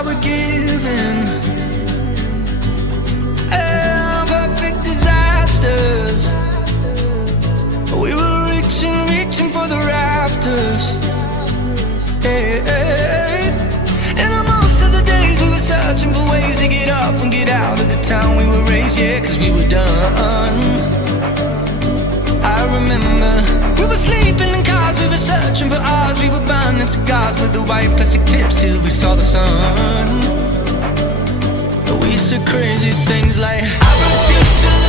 I were given. Perfect disasters. We were reaching for the rafters. And on most of the days we were searching for ways to get up and get out of the town we were raised, yeah, cause we were done. I remember we were sleeping in cars, we were searching for ours, we were burning cigars with the white plastic tips till we saw the sun. We said crazy things like, I refuse to